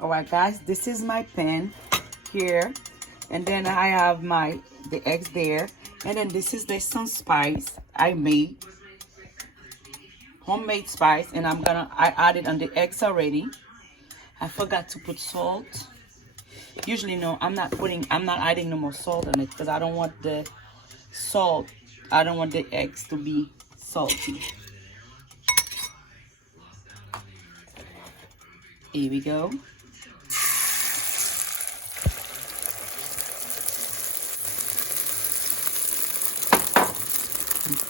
All right, guys, this is my pan here, and then I have the eggs there, and then this is the some spice I made, homemade spice, and I added on the eggs already. I forgot to put salt. Usually, no, I'm not adding no more salt on it because I don't want the salt. I don't want the eggs to be salty. Here we go.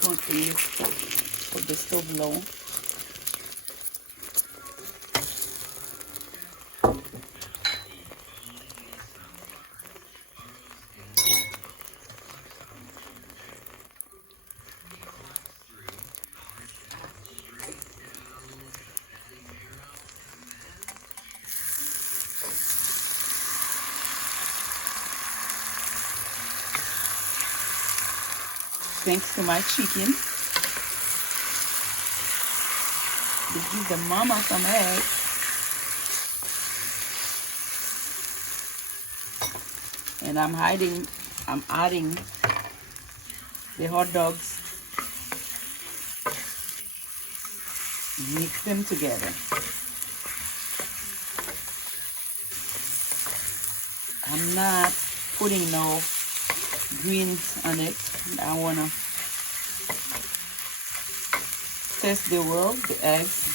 Continue put the stove low. Thanks to my chicken. This gives the mama some eggs. And I'm adding the hot dogs. Mix them together. I'm not putting no greens on it. I wanna test the eggs.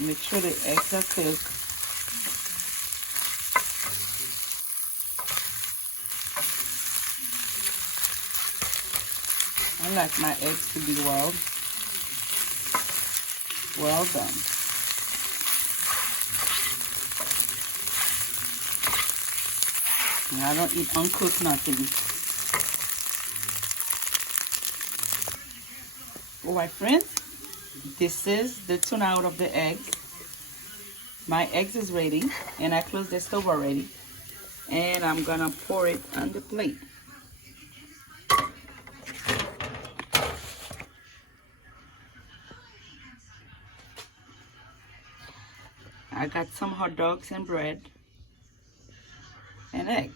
Make sure the eggs are cooked. I like my eggs to be well done. And I don't eat uncooked nothing. Alright, friends, this is the tuna out of the eggs. My eggs is ready, and I closed the stove already. And I'm gonna pour it on the plate. I got some hot dogs and bread and eggs.